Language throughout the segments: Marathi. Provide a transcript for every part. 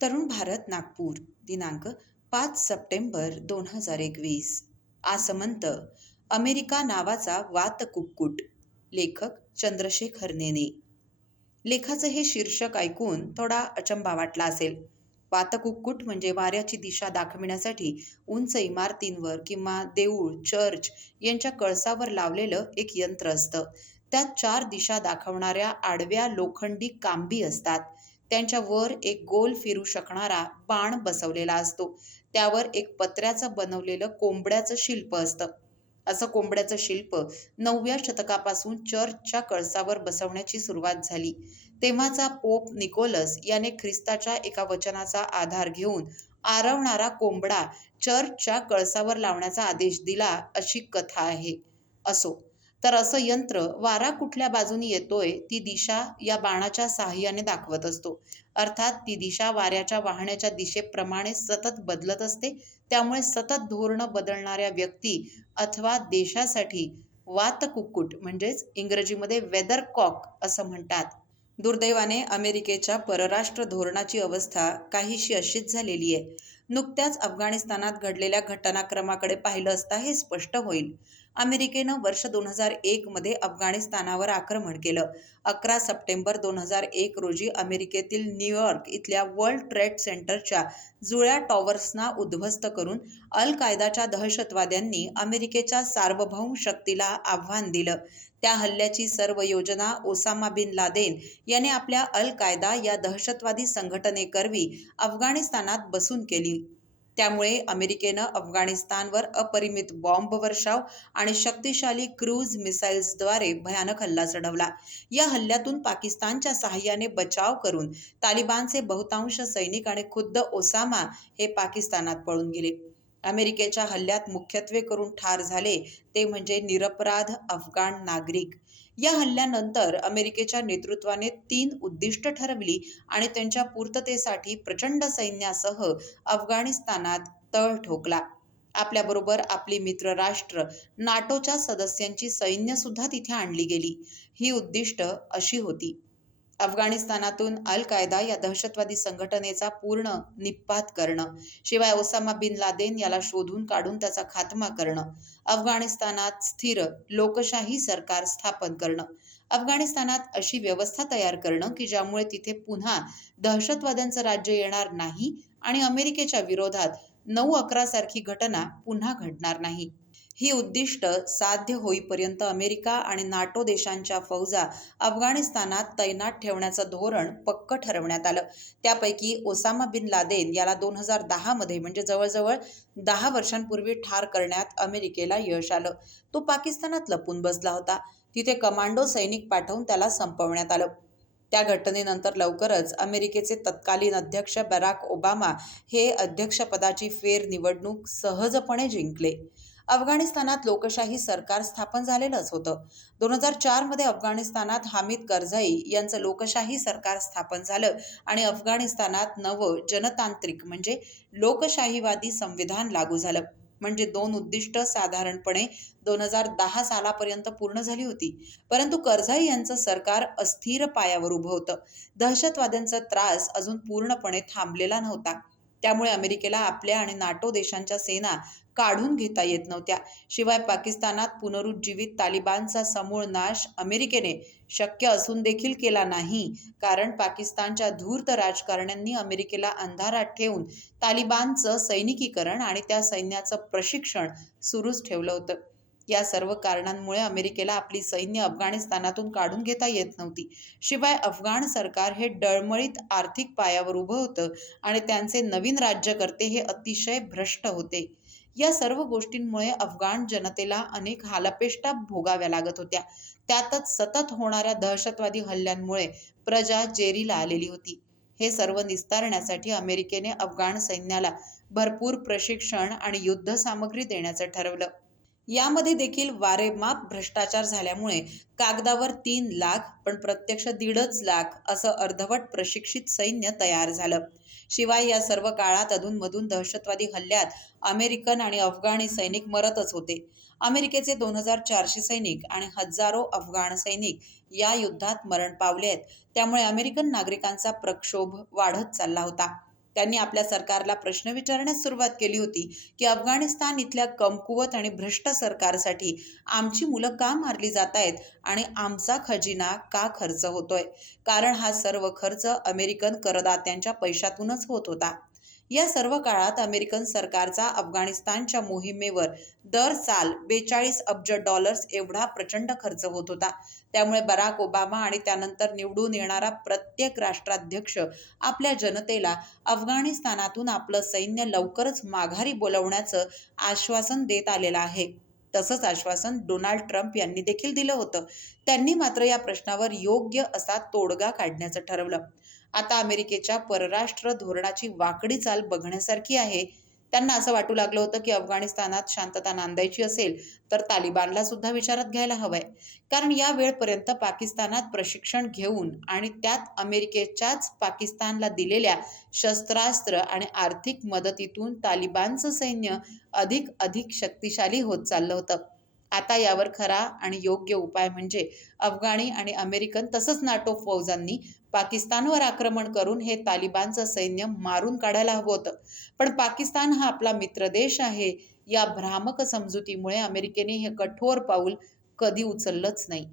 तरुण भारत नागपूर दिनांक 5 सप्टेंबर 2021. आसमंत अमेरिका नावाचा वात कुक्कुट. लेखक चंद्रशेखर नेने. लेखाचं हे शीर्षक ऐकून थोडा अचंबा वाटला असेल. वातकुक्कुट म्हणजे वाऱ्याची दिशा दाखविण्यासाठी उंच इमारतींवर किंवा देऊळ, चर्च यांच्या कळसावर लावलेलं एक यंत्र असतं. त्यात 4 दिशा दाखवणाऱ्या आडव्या लोखंडी कांबी असतात. त्यांच्या वर एक गोल फिरू शकणारा बाण बसवलेला असतो. त्यावर एक पत्र्याचं बनवलेलं कोंबड्याचं शिल्प असतं. असं कोंबड्याचं शिल्प 9व्या शतकापासून चर्चच्या कळसावर बसवण्याची सुरुवात झाली. तेव्हाचा पोप निकोलस याने ख्रिस्ताच्या एका वचनाचा आधार घेऊन आरवणारा कोंबडा चर्चच्या कळसावर लावण्याचा आदेश दिला, अशी कथा आहे. असो, तर असं यंत्र वारा कुठल्या बाजूने येतोय ती दिशा या बाणाच्या साहाय्याने दाखवत असतो. अर्थात ती दिशा वाऱ्याच्या वाहण्याच्या दिशेप्रमाणे सतत बदलत असते. त्यामुळे सतत धोरणं बदलणाऱ्या व्यक्ती अथवा देशासाठी वातकुक्कुट म्हणजेच इंग्रजीमध्ये वेदरकॉक असं म्हणतात. दुर्दैवाने अमेरिकेच्या परराष्ट्र धोरणाची अवस्था काहीशी अशीच झालेली आहे. नुकत्याच अफगाणिस्तानात घडलेल्या घटनाक्रमाकडे पाहिलं असता हे स्पष्ट होईल. अमेरिकेनं वर्ष 2001 मध्ये अफगाणिस्तानावर आक्रमण केलं. 11 सप्टेंबर 2001 रोजी अमेरिकेतील न्यूयॉर्क इथल्या वर्ल्ड ट्रेड सेंटरच्या जुळ्या टॉवर्सना उद्ध्वस्त करून अल कायदाच्या दहशतवाद्यांनी अमेरिकेच्या सार्वभौम शक्तीला आव्हान दिलं. त्या हल्ल्याची सर्व योजना ओसामा बिन लादेन याने आपल्या अल कायदा या दहशतवादी संघटनेकरवी अफगाणिस्तानात बसून केली. त्यामुळे अमेरिकेनं अफगाणिस्तानवर अपरिमित बॉम्ब वर्षाव आणि शक्तिशाली क्रूझ मिसाईल्सद्वारे भयानक हल्ला चढवला. या हल्ल्यातून पाकिस्तानच्या साहाय्याने बचाव करून तालिबानचे बहुतांश सैनिक आणि खुद्द ओसामा हे पाकिस्तानात पळून गेले. अमेरिकेच्या हल्ल्यात मुख्यत्वे करून ठार झाले ते म्हणजे निरपराध अफगाण नागरिक. या हल्ल्यानंतर अमेरिकेच्या नेतृत्वाने 3 उद्दिष्ट ठरवली आणि त्यांच्या पूर्ततेसाठी प्रचंड सैन्यासह अफगाणिस्तानात तळ ठोकला. आपल्याबरोबर आपली मित्र राष्ट्र नाटोच्या सदस्यांची सैन्य सुद्धा तिथे आणली गेली. ही उद्दिष्ट अशी होती: अफगाणिस्तानातून अल कायदा या दहशतवादी संघटनेचा पूर्ण निःपात करणं, शिवाय ओसामा बिन लादेन याला शोधून काढून त्याचा खात्मा करणं, अफगाणिस्तानात स्थिर लोकशाही सरकार स्थापन करणं, अफगाणिस्तानात अशी व्यवस्था तयार करणं की ज्यामुळे तिथे पुन्हा दहशतवाद्यांचं राज्य येणार नाही आणि अमेरिकेच्या विरोधात 9/11 सारखी घटना पुन्हा घडणार नाही. ही उद्दिष्ट साध्य होईपर्यंत अमेरिका आणि नाटो देशांच्या फौजा अफगाणिस्तानात तैनात ठेवण्याचं धोरण पक्कं ठरवण्यात आलं. त्यापैकी ओसामा बिन लादेन याला 2010 मध्ये म्हणजे जवळजवळ 10 वर्षांपूर्वी ठार करण्यात अमेरिकेला यश आलं. तो पाकिस्तानात लपून बसला होता. तिथे कमांडो सैनिक पाठवून त्याला संपवण्यात आलं. त्या घटनेनंतर लवकरच अमेरिकेचे तत्कालीन अध्यक्ष बराक ओबामा हे अध्यक्षपदाची फेरनिवडणूक सहजपणे जिंकले. अफगाणिस्तानात लोकशाही सरकार स्थापन झालेलंच होतं. 2004 मध्ये अफगाणिस्तानात हामिद करझाई यांचं लोकशाही सरकार स्थापन झालं आणि अफगाणिस्तानात नवं जनतांत्रिक म्हणजे लोकशाहीवादी संविधान लागू झालं. म्हणजे 2 उद्दिष्ट साधारणपणे 2010 सालापर्यंत पूर्ण झाली होती. परंतु करझाई यांचं सरकार अस्थिर पायावर उभं होतं. दहशतवाद्यांचा त्रास अजून पूर्णपणे थांबलेला नव्हता. त्यामुळे अमेरिकेला आपल्या आणि नाटो देशांच्या सेना काढून घेता येत नव्हत्या. शिवाय पाकिस्तानात पुनरुज्जीवित तालिबानचा समूळ नाश अमेरिकेने शक्य असून देखील केला नाही, कारण पाकिस्तानच्या धूर्त राजकारण्यांनी अमेरिकेला अंधारात ठेवून तालिबानचं सैनिकीकरण आणि त्या सैन्याचं प्रशिक्षण सुरूच ठेवलं होतं. या सर्व कारणांमुळे अमेरिकेला आपली सैन्य अफगाणिस्तानातून काढून घेता येत नव्हती. शिवाय अफगाण सरकार हे डळमळीत आर्थिक पायावर उभं होतं आणि त्यांचे नवीन राज्यकर्ते हे अतिशय भ्रष्ट होते. या सर्व गोष्टींमुळे अफगाण जनतेला अनेक हालअपेष्टा भोगाव्या लागत होत्या. त्यातच सतत होणाऱ्या दहशतवादी हल्ल्यांमुळे प्रजा जेरीला आलेली होती. हे सर्व निस्तारण्यासाठी अमेरिकेने अफगाण सैन्याला भरपूर प्रशिक्षण आणि युद्ध सामग्री देण्याचं ठरवलं. यामध्ये देखील वारेमाप भ्रष्टाचार झाल्यामुळे कागदावर 3 लाख पण प्रत्यक्ष 1.5 लाख असं अर्धवट प्रशिक्षित सैन्य तयार झालं. शिवाय या सर्व काळात अधूनमधून दहशतवादी हल्ल्यात अमेरिकन आणि अफगाणी सैनिक मरतच होते. अमेरिकेचे 2400 सैनिक आणि हजारो अफगाण सैनिक या युद्धात मरण पावले आहेत. त्यामुळे अमेरिकन नागरिकांचा प्रक्षोभ वाढत चालला होता. त्यांनी आपल्या सरकारला प्रश्न विचारण्यास सुरुवात केली होती की अफगाणिस्तान इथल्या कमकुवत आणि भ्रष्ट सरकारसाठी आमची मुलं का मारली जात आहेत आणि आमचा खजिना का खर्च होतोय. कारण हा सर्व खर्च अमेरिकन करदात्यांच्या पैशातूनच होत होता. या सर्व काळात अमेरिकन सरकारचा अफगाणिस्तानच्या मोहिमेवर दर साल 42 अब्ज डॉलर्स एवढा प्रचंड खर्च होत होता. त्यामुळे बराक ओबामा आणि त्यानंतर निवडून येणारा प्रत्येक राष्ट्राध्यक्ष आपल्या जनतेला अफगाणिस्तानातून आपलं सैन्य लवकरच माघारी बोलवण्याचं आश्वासन देत आलेलं आहे. तसंच आश्वासन डोनाल्ड ट्रम्प यांनी देखील दिलं होतं. त्यांनी मात्र या प्रश्नावर योग्य असा तोडगा काढण्याचं ठरवलं. आता अमेरिकेच्या परराष्ट्र धोरणाची वाकडी चाल बघण्यासारखी आहे. त्यांना असं वाटू लागलं होतं की अफगाणिस्तानात शांतता नांदायची असेल तर तालिबानला सुद्धा विचारात घ्यायला हवंय. कारण या वेळपर्यंत पाकिस्तानात प्रशिक्षण घेऊन आणि त्यात अमेरिकेच्याच पाकिस्तानला दिलेल्या शस्त्रास्त्र आणि आर्थिक मदतीतून तालिबानचं सैन्य अधिक शक्तिशाली होत चाललं होतं. आता यावर खरा आणि योग्य उपाय म्हणजे अफगाणी आणि अमेरिकन तसंच नाटो फौजांनी पाकिस्तानवर आक्रमण करून हे तालिबानचं सैन्य मारून काढायला हवं होतं. पण पाकिस्तान हा आपला मित्रदेश आहे या भ्रामक समजुतीमुळे अमेरिकेने हे कठोर पाऊल कधी उचललंच नाही.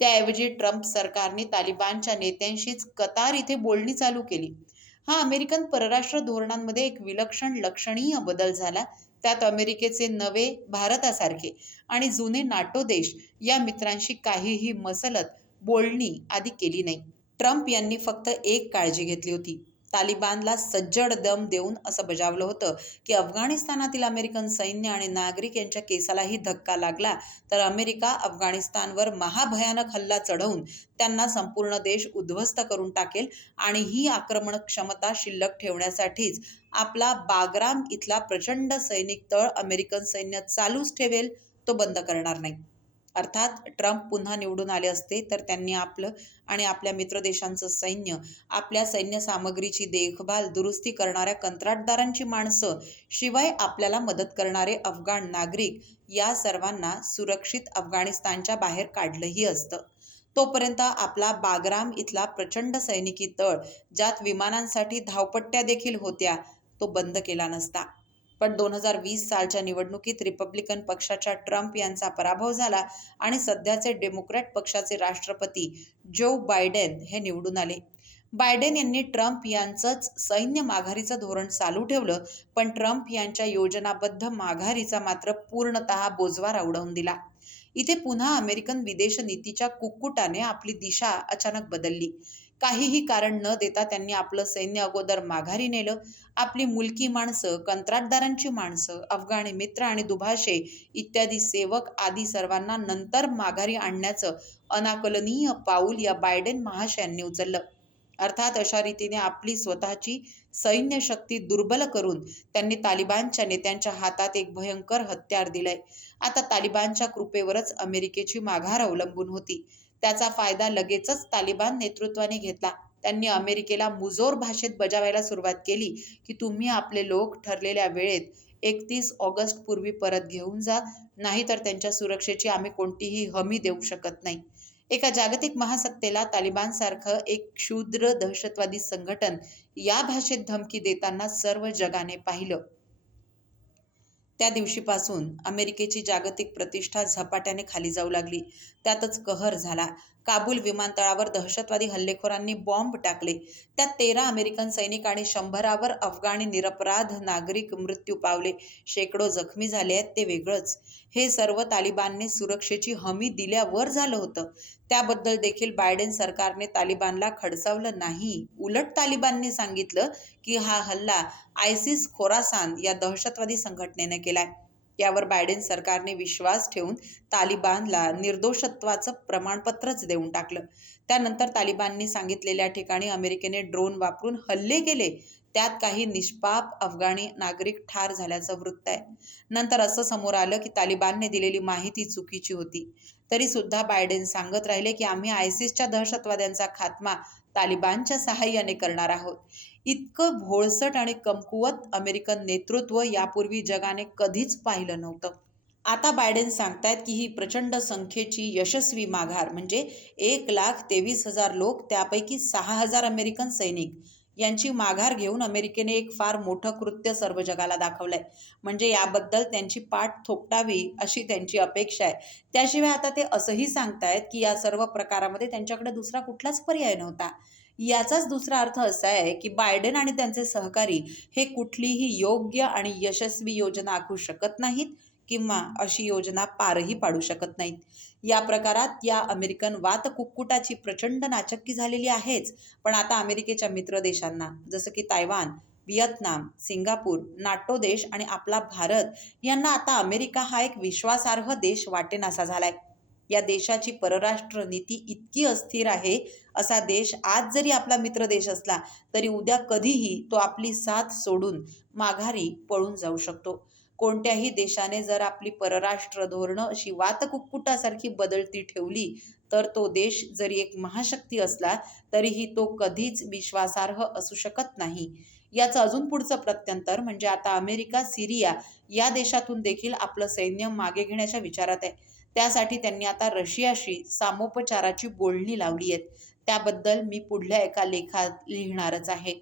त्याऐवजी ट्रम्प सरकारने तालिबानच्या नेत्यांशीच कतार इथे बोलणी चालू केली. हा अमेरिकन परराष्ट्र धोरणांमध्ये एक विलक्षण लक्षणीय बदल झाला. त्यात अमेरिकेचे नवे भारतासारखे आणि जुने नाटो देश या मित्रांशी काहीही मसलत बोलणी आधी केली नाही. ट्रम्प यांनी फक्त एक काळजी घेतली होती. तालिबानला सज्जड दम देऊन असं बजावलं होतं की अफगाणिस्तानातील अमेरिकन सैन्य आणि नागरिक यांच्या केसालाही धक्का लागला तर अमेरिका अफगाणिस्तानवर महाभयानक हल्ला चढवून त्यांना संपूर्ण देश उद्ध्वस्त करून टाकेल आणि ही आक्रमक क्षमता शिल्लक ठेवण्यासाठीच आपला बागराम इथला प्रचंड सैनिक तळ अमेरिकन सैन्य चालूच ठेवेल, तो बंद करणार नाही. अर्थात ट्रम्प पुन्हा निवडून आले असते तर त्यांनी आपलं आणि आपल्या मित्र देशांचं सैन्य, आपल्या सैन्य सामग्रीची देखभाल दुरुस्ती करणाऱ्या कंत्राटदारांची माणसं, शिवाय आपल्याला मदत करणारे अफगाण नागरिक या सर्वांना सुरक्षित अफगाणिस्तानच्या बाहेर काढलंही असतं. तोपर्यंत आपला बागराम इथला प्रचंड सैनिकी तळ, ज्यात विमानांसाठी धावपट्ट्या देखील होत्या, तो बंद केला नसता. पण 2020 सालच्या निवडणुकीत रिपब्लिकन पक्षाच्या ट्रम्प यांचा पराभव झाला आणि सध्याचे डेमोक्रॅट पक्षाचे राष्ट्रपती जो बायडेन हे निवडून आले. बायडेन यांनी ट्रम्प यांचंच सैन्य माघारीचं धोरण चालू ठेवलं, पण ट्रम्प यांच्या योजनाबद्ध माघारीचा मात्र पूर्णतः बोजवारा उडवून दिला. इथे पुन्हा अमेरिकन विदेश नीतीच्या कुक्कुटाने आपली दिशा अचानक बदलली. काहीही कारण न देता त्यांनी आपलं सैन्य अगोदर माघारी नेलं. आपली मुलकी माणसं, कंत्राटदारांची माणसं, अफगाणी मित्र आणि दुभाषे इत्यादी सेवक आदी सर्वांना नंतर माघारी आणण्याचं अनाकलनीय पाऊल या बायडेन महाशयांनी उचललं. अर्थात अशा रीतीने आपली स्वतःची सैन्य शक्ती दुर्बल करून त्यांनी तालिबानच्या नेत्यांच्या हातात एक भयंकर हत्यार दिलंय. आता तालिबानच्या कृपेवरच अमेरिकेची माघार अवलंबून होती. त्याचा फायदा लगेचच तालिबान नेतृत्वाने घेतला. त्यांनी अमेरिकेला मुजोर भाषेत बजावायला सुरुवात केली की तुम्ही आपले लोक ठरलेल्या वेळेत 31 ऑगस्ट पूर्वी परत घेऊन जा, नाहीतर त्यांच्या सुरक्षेची आम्ही कोणतीही हमी देऊ शकत नाही. एका जागतिक महासत्तेला तालिबानसारखं एक क्षुद्र दहशतवादी संघटन या भाषेत धमकी देताना सर्व जगाने पाहिलं. त्या दिवशीपासून अमेरिकेची जागतिक प्रतिष्ठा झपाट्याने खाली जाऊ लागली. त्यातच कहर झाला. काबूल विमानतळावर दहशतवादी हल्लेखोरांनी बॉम्ब टाकले. त्यात 13 अमेरिकन सैनिक आणि 100वर अफगाणी निरपराध नागरिक मृत्यू पावले. शेकडो जखमी झाले आहेत ते वेगळंच. हे सर्व तालिबानने सुरक्षेची हमी दिल्यावर झालं होतं. त्याबद्दल देखील बायडेन सरकारने तालिबानला खडसावलं नाही. उलट तालिबानने सांगितलं की हा हल्ला आयसिस खोरासान या दहशतवादी संघटनेने केलाय. यावर बायडेन सरकारने विश्वास ठेवून तालिबानला निर्दोषत्वाचं प्रमाणपत्रच देऊन टाकलं. त्यानंतर तालिबानने सांगितलेल्या ठिकाणी अमेरिकेने ड्रोन वापरून हल्ले केले. त्यात काही निष्पाप अफगाणी नागरिक ठार झाल्याचं वृत्त आहे. नंतर असं समोर आलं की तालिबानने दिलेली माहिती चुकीची होती. तरी सुद्धा बायडेन सांगत राहिले की आम्ही आयसिसच्या दहशतवाद्यांचा खात्मा तालिबानच्या सहाय्याने करणार आहोत. इतकं भोळसट आणि कमकुवत अमेरिकन नेतृत्व यापूर्वी जगाने कधीच पाहिलं नव्हतं. आता बायडेन सांगतायत की ही प्रचंड संख्येची यशस्वी माघार म्हणजे 1,23,000 लोक, त्यापैकी 6,000 अमेरिकन सैनिक यांची माघार घेऊन अमेरिकेने एक फार मोठं कृत्य सर्व जगाला दाखवलंय. म्हणजे याबद्दल त्यांची पाठ थोपटावी अशी त्यांची अपेक्षा आहे. त्याशिवाय आता ते असंही सांगतायत की या सर्व प्रकारामध्ये त्यांच्याकडे दुसरा कुठलाच पर्याय नव्हता. याचाच दुसरा अर्थ असा आहे की बायडेन आणि त्यांचे सहकारी हे कुठलीही योग्य आणि यशस्वी योजना आखू शकत नाहीत किंवा अशी योजना पारही पाडू शकत नाहीत. या प्रकारात या अमेरिकन वातकुक्कुटाची प्रचंड नाचक्की झालेली आहेच. पण आता अमेरिकेच्या मित्र देशांना जसं की तायवान, व्हिएतनाम, सिंगापूर, नाटो देश आणि आपला भारत यांना आता अमेरिका हा एक विश्वासार्ह देश वाटेनासा झालाय. या देशाची परराष्ट्र नीती इतकी अस्थिर आहे. असा देश आज जरी आपला मित्र देश असला तरी उद्या कधीही तो आपली साथ सोडून माघारी पळून जाऊ शकतो. कोणत्याही देशाने जर आपली परराष्ट्र धोरणं अशी वातकुक्कुटासारखी बदलती ठेवली तर तो देश जरी एक महाशक्ती असला तरीही तो कधीच विश्वासार्ह असू शकत नाही. याचं अजून पुढचं प्रत्यंतर म्हणजे आता अमेरिका सिरिया या देशातून देखील आपलं सैन्य मागे घेण्याच्या विचारात आहे. त्यासाठी त्यांनी आता रशियाशी सामोपचाराची बोलणी लावली आहेत. त्याबद्दल मी पुढल्या एका लेखात लिहिणारच आहे.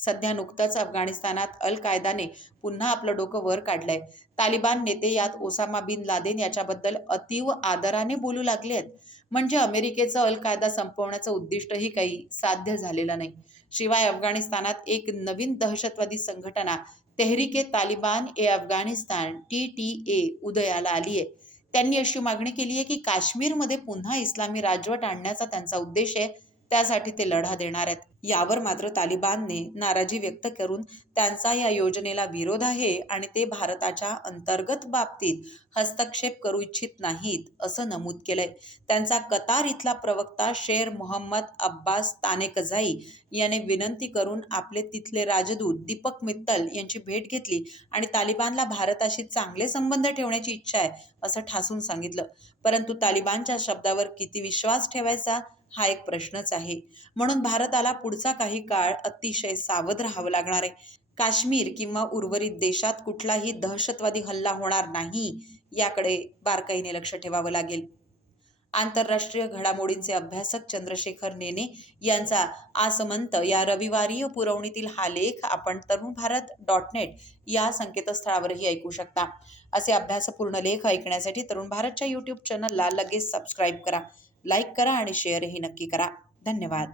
सध्या नुकतंच अफगाणिस्तानात अल कायदाने पुन्हा आपलं डोकं वर काढलंय. तालिबान नेते यात ओसामा बिन लादेन याच्याबद्दल अतीव आदराने बोलू लागले आहेत. म्हणजे अमेरिकेचं अल कायदा संपवण्याचं उद्दिष्टही काही साध्य झालेलं नाही. शिवाय अफगाणिस्तानात एक नवीन दहशतवादी संघटना तेहरीके तालिबान ए अफगाणिस्तान TTA उदयाला आली आहे. त्यांनी अशी मागणी केली आहे की काश्मीरमध्ये पुन्हा इस्लामी राजवट आणण्याचा त्यांचा उद्देश आहे. त्यासाठी ते लढा देणार आहेत. यावर मात्र तालिबानने नाराजी व्यक्त करून त्यांचा या योजनेला विरोध आहे आणि ते भारताच्या अंतर्गत बाबतीत हस्तक्षेप करू इच्छित नाहीत असं नमूद केलंय. त्यांचा कतार इथला प्रवक्ता शेर मोहम्मद अब्बास तानेकजाई याने विनंती करून आपले तिथले राजदूत दीपक मित्तल यांची भेट घेतली आणि तालिबानला भारताशी चांगले संबंध ठेवण्याची इच्छा आहे असं ठासून सांगितलं. परंतु तालिबानच्या शब्दावर किती विश्वास ठेवायचा हा एक प्रश्नच आहे. म्हणून भारताला पुढचा काही काळ अतिशय सावध राहावं लागणार आहे. काश्मीर किंवा उर्वरित देशात कुठलाही दहशतवादी हल्ला होणार नाही याकडे बारकाईने लक्ष ठेवावं लागेल. आंतरराष्ट्रीय घडामोडींचे अभ्यासक चंद्रशेखर नेने यांचा आसमंत या रविवारी पुरवणीतील हा लेख आपण तरुणभारत.net या संकेतस्थळावरही ऐकू शकता. असे अभ्यासपूर्ण लेख ऐकण्यासाठी तरुण भारतच्या YouTube चॅनलला लगेच सबस्क्राईब करा, लाईक करा आणि शेअरही नक्की करा. धन्यवाद.